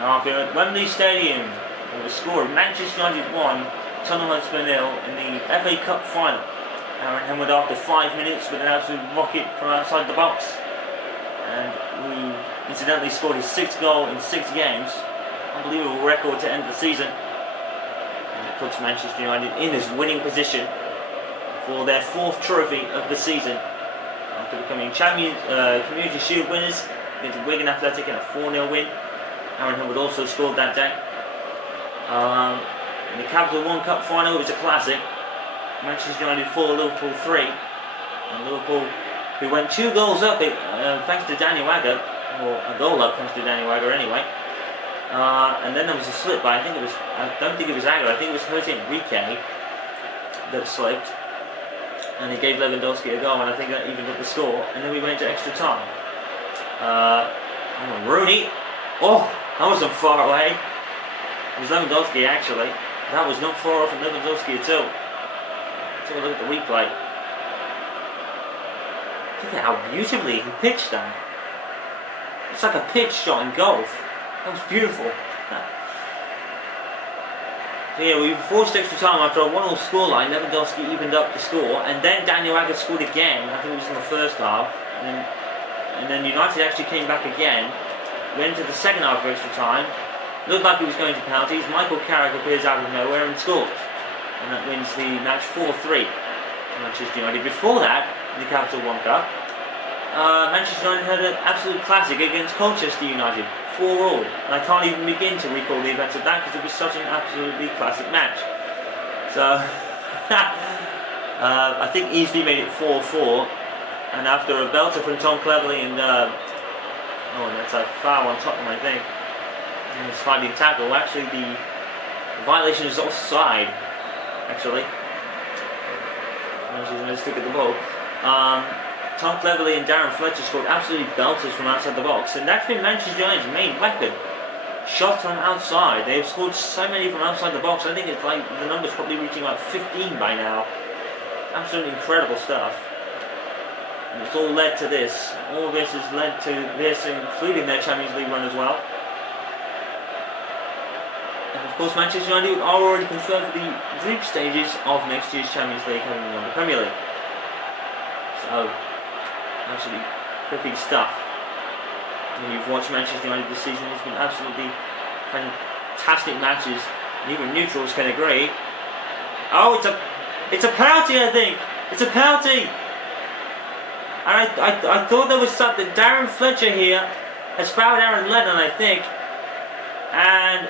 And after at Wembley Stadium, with the score of Manchester United 1, Tottenham Hotspur 0 in the FA Cup final. Aaron Henwood after 5 minutes with an absolute rocket from outside the box. And who incidentally scored his 6th goal in 6 games. Unbelievable record to end the season. And it puts Manchester United in this winning position for their 4th trophy of the season. After becoming Community Shield winners against Wigan Athletic in a 4-0 win. Aaron Henwood also scored that day. In the Capital One Cup final, it was a classic. Manchester United 4, Liverpool 3. And Liverpool, who went 2 goals up thanks to Danny Wagger, or a goal up thanks to Danny Wagger anyway. And then there was a slip by, I don't think it was Agger, I think it was Jose Enrique that slipped. And he gave Lewandowski a goal, and I think that evened up the score. And then we went to extra time. Rooney. Oh, that wasn't far away. It was Lewandowski actually. That was not far off from Lewandowski at all. Let's have a look at the replay. Look at how beautifully he pitched that. It's like a pitch shot in golf. That was beautiful. So yeah, we were forced extra time after a 1-1 scoreline. Lewandowski evened up the score, and then Daniel Agger scored again. I think it was in the first half, and then United actually came back again. Went to the second half of extra time. Looked like he was going to penalties. Michael Carrick appears out of nowhere and scores, and that wins the match 4-3 for Manchester United. Before that, in the Capital One Cup, Manchester United had an absolute classic against Colchester United, 4-4. And I can't even begin to recall the events of that because it was such an absolutely classic match. So, I think easily made it 4-4. And after a belter from Tom Cleverley and, that's a foul on Tottenham, I think. And a sliding tackle. Actually, the violation is offside, actually. Let's look at the ball. Tom Cleverley and Darren Fletcher scored absolutely belters from outside the box, and that's been Manchester United's main weapon. Shots from outside. They've scored so many from outside the box. I think it's like the number's probably reaching like 15 by now. Absolutely incredible stuff. And it's all led to this. All of this has led to this, including their Champions League run as well. And of course, Manchester United are already confirmed for the group stages of next year's Champions League, having won the Premier League. So, absolutely perfect stuff. When you've watched Manchester United this season, it's been absolutely fantastic matches, and even neutrals can agree. Oh, it's a penalty, I think. It's a penalty. And I thought there was something. Darren Fletcher here has fouled Aaron Lennon, I think, and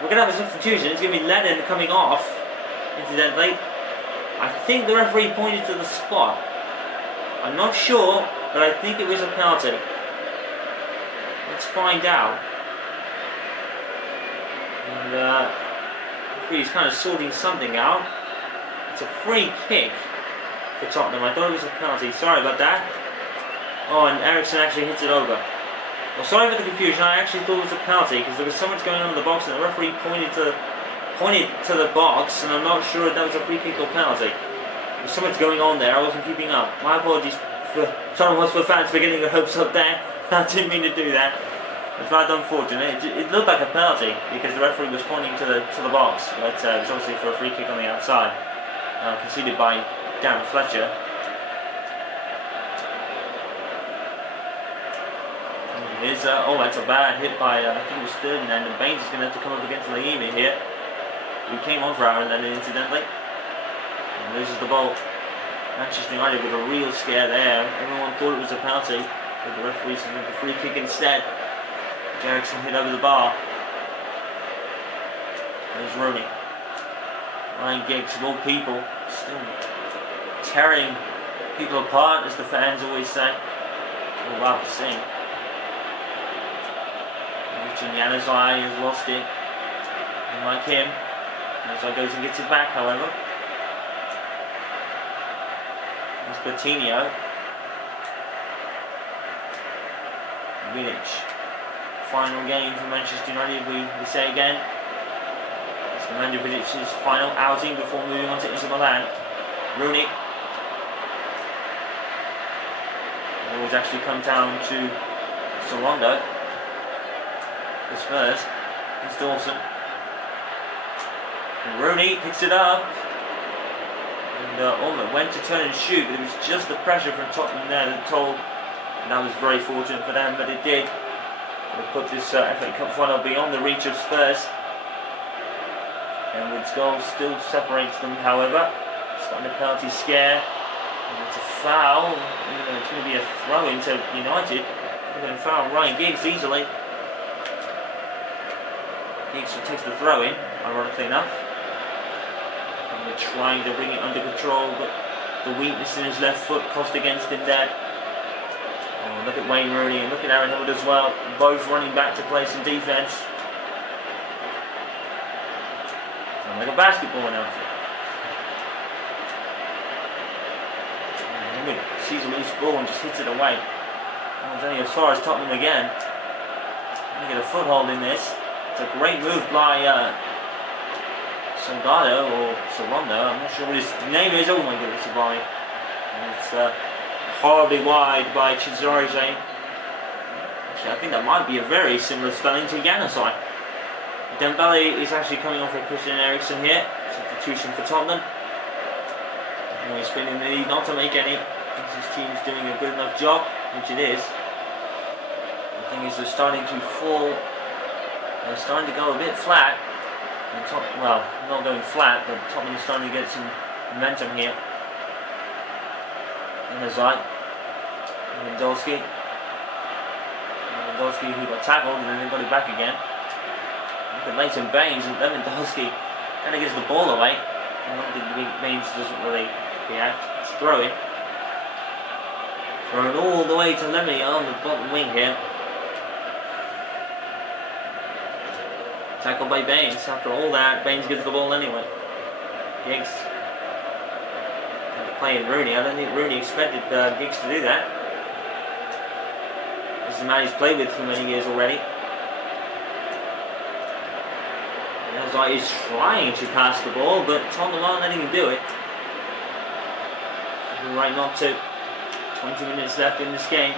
we're going to have a substitution. It's going to be Lennon coming off, incidentally. I think the referee pointed to the spot. I'm not sure, but I think it was a penalty. Let's find out. And the referee's kind of sorting something out. It's a free kick for Tottenham. I thought it was a penalty. Sorry about that. Oh, and Eriksson actually hits it over. Well, sorry for the confusion. I actually thought it was a penalty because there was so much going on in the box, and the referee pointed to the box, and I'm not sure if that was a free kick or penalty. There's so much going on there. I wasn't keeping up. My apologies for Tottenham Hotspur fans for getting your hopes up there. I didn't mean to do that. It's rather unfortunate. It looked like a penalty because the referee was pointing to the box, but it was obviously for a free kick on the outside, conceded by Darren Fletcher. That's a bad hit by, I think it was Ferdinand, and Baines is going to have to come up against Laimi here. He came on for Aaron Lennon, incidentally. And loses the ball. Manchester United with a real scare there. Everyone thought it was a penalty, but the referee's going to free kick instead. Eriksson hit over the bar. There's Rooney. Ryan Giggs, of all people, still tearing people apart, as the fans always say. Oh, wow to see. Januzaj has lost it. And like him, Januzaj goes and gets it back, however. There's Coutinho. Vidic. Final game for Manchester United, we say again. It's Nemanja Vidic's final outing before moving on to Inter Milan. Rooney. It always actually come down to Sorondo. The Spurs. It's Dawson. And Rooney picks it up. And almost went to turn and shoot, but it was just the pressure from Tottenham there that told. And that was very fortunate for them, but it did. It put this FA Cup final beyond the reach of Spurs. And Wood's goal still separates them, however. Starting a penalty scare. And it's a foul. It's going to be a throw into United. They're going to foul Ryan Giggs easily. Giggs takes the throw in, ironically enough. And they're trying to bring it under control, but the weakness in his left foot cost against him there. Oh, look at Wayne Rooney and look at Aaron Hill as well. Both running back to play some defence. Sounds like a basketball announcer. Sees a loose ball and just hits it away. It's only as far as Tottenham again. They get a foothold in this. It's a great move by Sangado or Sorondo. I'm not sure what his name is. Oh my goodness, Savali. And it's horribly wide by Chizorge. Actually, I think that might be a very similar spelling to Yanasai. Dembele is actually coming off with Christian Eriksen here. Substitution for Tottenham. And he's feeling the need not to make any. His team's doing a good enough job, which it is. The thing is, they're starting to fall. They're starting to go a bit flat. And well, not going flat, but Tottenham's starting to get some momentum here. And there's Lewandowski. Lewandowski who got tackled and then got it back again. Look at Leighton Baines, and Lewandowski kind of gives the ball away. I don't think Baines doesn't really react. It's throwing. Thrown all the way to Lemmy on the bottom wing here. Tackled by Baines. After all that, Baines gives the ball anyway. Giggs. Playing Rooney. I don't think Rooney expected Giggs to do that. This is a man he's played with for many years already. Ozai is trying to pass the ball, but Tottenham aren't letting him do it. Right not to. 20 minutes left in this game.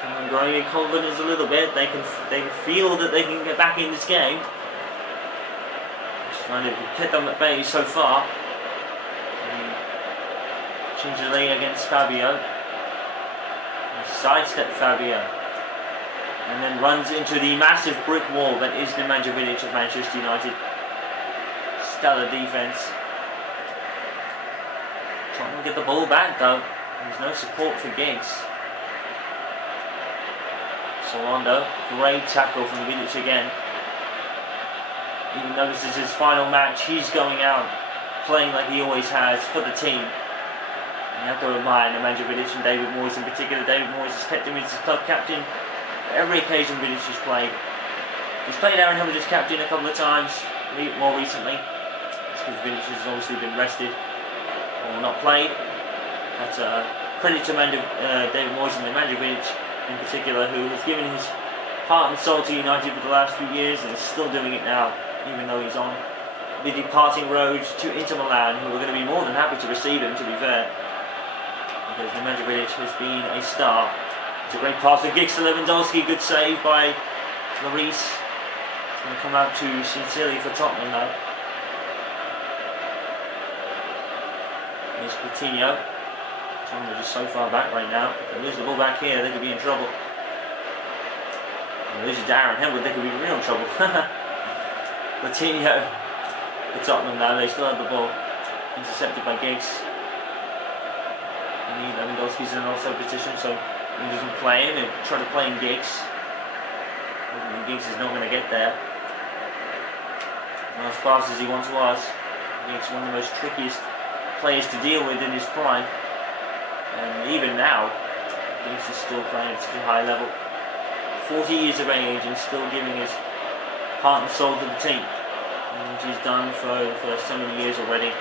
Tottenham growing in confidence a little bit. They feel that they can get back in this game. Just trying to keep them at bay so far. Gingerly against Fabio. Sidestep Fabio. And then runs into the massive brick wall that is Nemanja Vidic of Manchester United. Stellar defence. Tottenham get the ball back though. There's no support for Giggs. Sorondo, great tackle from Vidic again. Even though this is his final match, he's going out playing like he always has for the team. And you have to admire Nemanja Vidic and David Moyes in particular. David Moyes has kept him as his club captain for every occasion Vidic has played. He's played Aaron Hill as captain a couple of times, more recently. It's because Vidic has obviously been rested or not played. That's credit to David Moyes and Nemanja Vidic in particular, who has given his heart and soul to United for the last few years and is still doing it now, even though he's on the departing road to Inter Milan, who are going to be more than happy to receive him, to be fair, because Nemanja Vidic has been a star. It's a great pass to Giggs to Lewandowski, good save by Lloris. It's going to come out to sincerely for Tottenham now. Here's Coutinho. Tottenham are just so far back right now. If they lose the ball back here, they could be in trouble. If they lose Darren Henwood, they could be in real trouble. Coutinho for Tottenham now. They still have the ball. Intercepted by Giggs. Lewandowski's in an offside position, so he doesn't play him. He'll try to play in Giggs. And Giggs is not going to get there. Not as fast as he once was. Giggs is one of the most trickiest players to deal with in his prime. And even now, Giggs is still playing at such a high level. 40 years of age and still giving his heart and soul to the team. Which he's done for so many years already.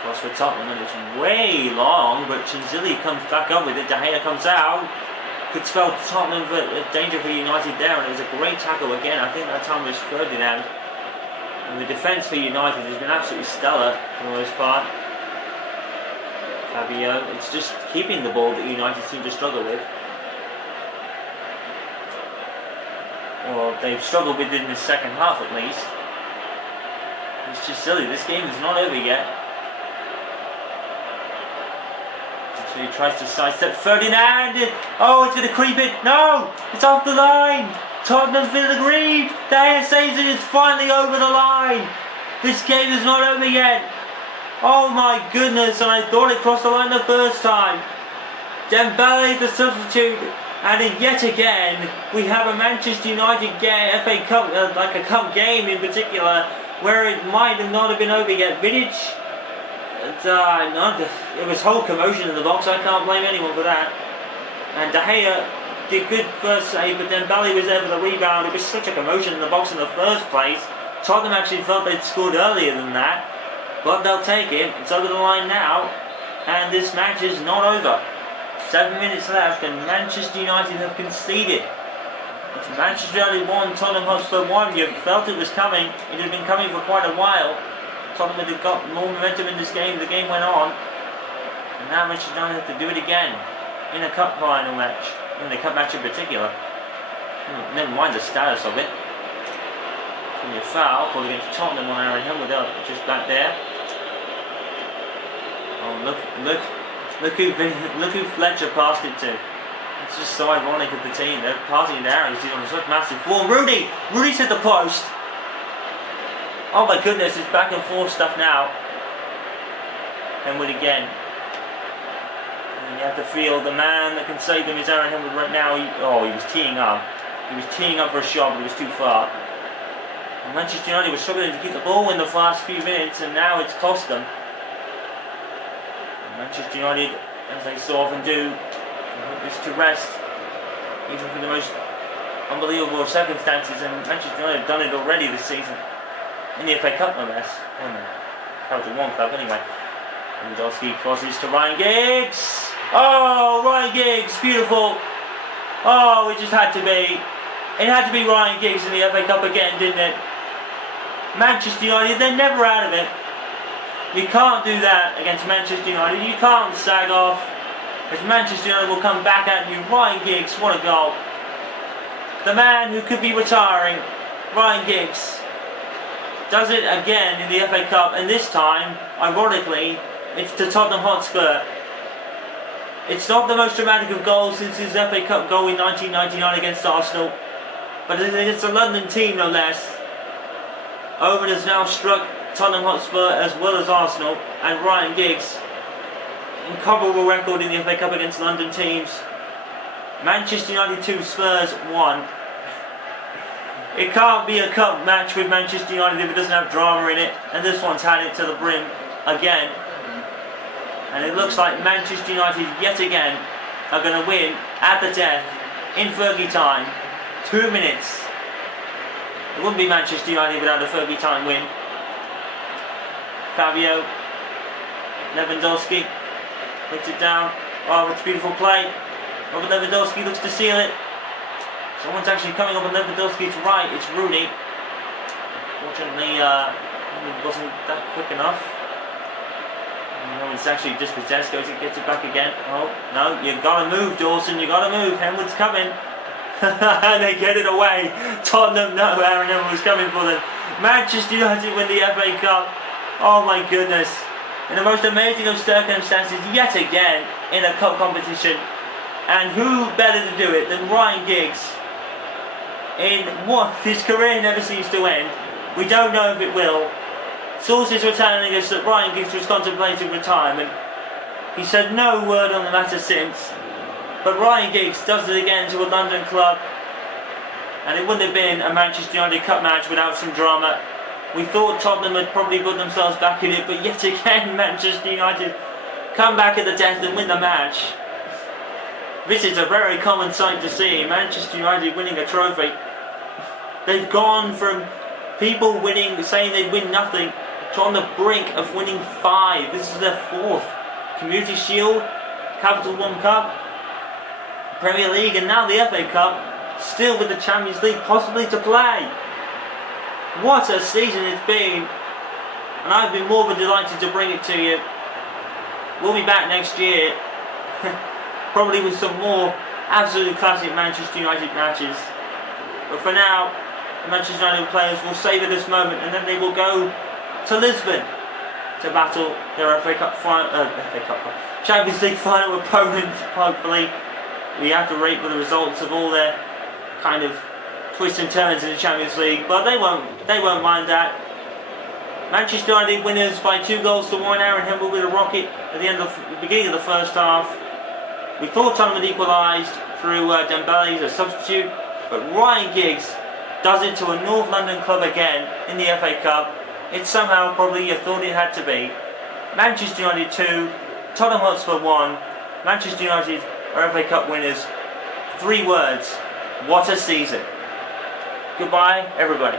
Cross for Tottenham, and it's way long, but Chinzilli comes back up with it. De Gea comes out. Could spell Tottenham for danger for United there, and it was a great tackle again. I think that time was Ferdinand. And the defence for United has been absolutely stellar for the most part. Fabio, it's just keeping the ball that United seem to struggle with. or they've struggled with in the second half at least. It's just silly. This game is not over yet. So he tries to sidestep Ferdinand. Oh, it's going to creep it. No, it's off the line. Tottenham feel aggrieved. Dyer saves it. It's finally over the line. This game is not over yet. Oh my goodness, and I thought it crossed the line the first time. Dembele the substitute, and yet again we have a Manchester United FA Cup, like a cup game in particular, where it might not have been over yet. Vidic, it was whole commotion in the box. I can't blame anyone for that. And De Gea did good first save, but Dembele was there for the rebound. It was such a commotion in the box in the first place. Tottenham actually felt they'd scored earlier than that, but they'll take it. It's over the line now, and this match is not over. 7 minutes left, and Manchester United have conceded. It's Manchester United 1, Tottenham Hotspur 1. You felt it was coming. It had been coming for quite a while. Tottenham had got more momentum in this game. The game went on, and now Manchester United have to do it again in a cup final match, in the cup match in particular. Never mind the status of it. A foul called against Tottenham on Aaron Hill, just back there. Oh, look who Fletcher passed it to. It's just so ironic of the team. They're passing it to Aaron. He's on such massive form. Rudy's hit the post. Oh my goodness, it's back and forth stuff now. And with again. And you have to feel the man that can save them is Aaron Hill right now. He was teeing up. He was teeing up for a shot, but it was too far. And Manchester United was struggling to keep the ball in the last few minutes, and now it's cost them. And Manchester United, as they so often do, is to rest, even for the most unbelievable circumstances. And Manchester United have done it already this season in the FA Cup, no less. Counted one club anyway. And Lewandowski crosses to Ryan Giggs. Oh, Ryan Giggs, beautiful. Oh, it just had to be. It had to be Ryan Giggs in the FA Cup again, didn't it? Manchester United, they're never out of it. You can't do that against Manchester United. You can't sag off, as Manchester United will come back at you. Ryan Giggs, what a goal. The man who could be retiring, Ryan Giggs, does it again in the FA Cup, and this time, ironically, it's to Tottenham Hotspur. It's not the most dramatic of goals since his FA Cup goal in 1999 against Arsenal, but it's a London team no less. Owen has now struck Tottenham Hotspur as well as Arsenal, and Ryan Giggs, incomparable record in the FA Cup against London teams. Manchester United 2, Spurs 1. It can't be a cup match with Manchester United if it doesn't have drama in it, and this one's had it to the brim again. And it looks like Manchester United yet again are going to win at the death in Fergie time. 2 minutes. It wouldn't be Manchester United without a Fergie time win. Fabio Lewandowski puts it down. Oh, it's a beautiful play. Robert Lewandowski looks to seal it. Someone's actually coming up on Lewandowski's right. It's Rooney. Fortunately, it wasn't that quick enough. No, it's actually dispossessed. Goes and gets it back again. Oh no, you gotta move, Dawson. You gotta move. Henwood's coming. And they get it away. Tottenham, no, Aaron Henwood was coming for them. Manchester United win the FA Cup. Oh my goodness. In the most amazing of circumstances, yet again, in a cup competition. And who better to do it than Ryan Giggs? In what his career never seems to end. We don't know if it will. Sources were telling us that Ryan Giggs was contemplating retirement. He said no word on the matter since. But Ryan Giggs does it again to a London club. And it wouldn't have been a Manchester United Cup match without some drama. We thought Tottenham had probably put themselves back in it, but yet again Manchester United come back at the death and win the match. This is a very common sight to see. Manchester United winning a trophy. They've gone from people winning, saying they'd win nothing, to on the brink of winning 5. This is their 4th. Community Shield, Capital One Cup, Premier League, and now the FA Cup, still with the Champions League possibly to play. What a season it's been, and I've been more than delighted to bring it to you. We'll be back next year, probably with some more absolute classic Manchester United matches. But for now, the Manchester United players will savour this moment, and then they will go to Lisbon to battle their Champions League final opponent. Hopefully, we have to wait for the results of all their kind of twists and turns in the Champions League, but they won't mind that. Manchester United winners by 2-1. Aaron Hill with a rocket at the beginning of the first half. We thought Tottenham had equalised through Dembele as a substitute, but Ryan Giggs does it to a North London club again in the FA Cup. It's somehow probably you thought it had to be. Manchester United 2, Tottenham Hotspur 1. Manchester United are FA Cup winners. 3 words: what a season. Goodbye, everybody.